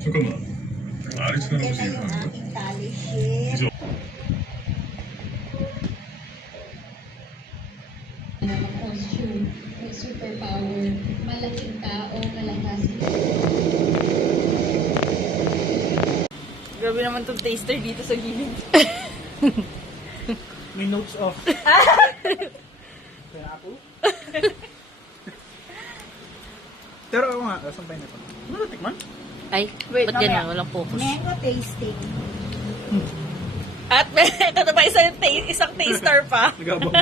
잠깐만. 아리스랑 Yan na 무슨 yung 얘기하는 거야? aking tally sheet. 이제 Costume, may superpower, malaking tao, malakas. Grabe naman itong taster dito sa gilid. May notes off. Kaya ako? Pero ako nga, saan pa yun ito? Ano natikman? Ay, Wait, ba't mamaya. ganyan? Walang focus. Mango tasting. At ito na ba isang taster pa? Nagabang.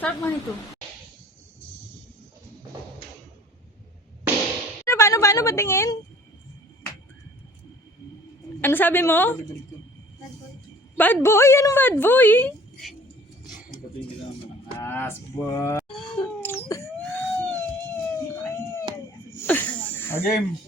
Sarap man ito. Paano patingin? Ano sabi mo? Bad boy? Anong bad boy? Asbot. Game.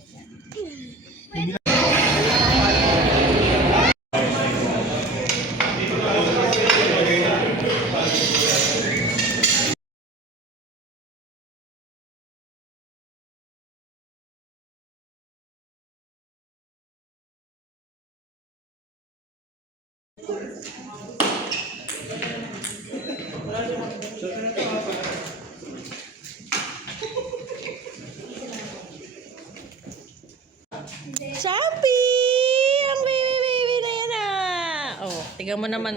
Shopee! Ang baby na yan ah! Oh, tingnan mo naman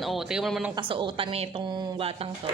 ang kasuotan ni itong batang to.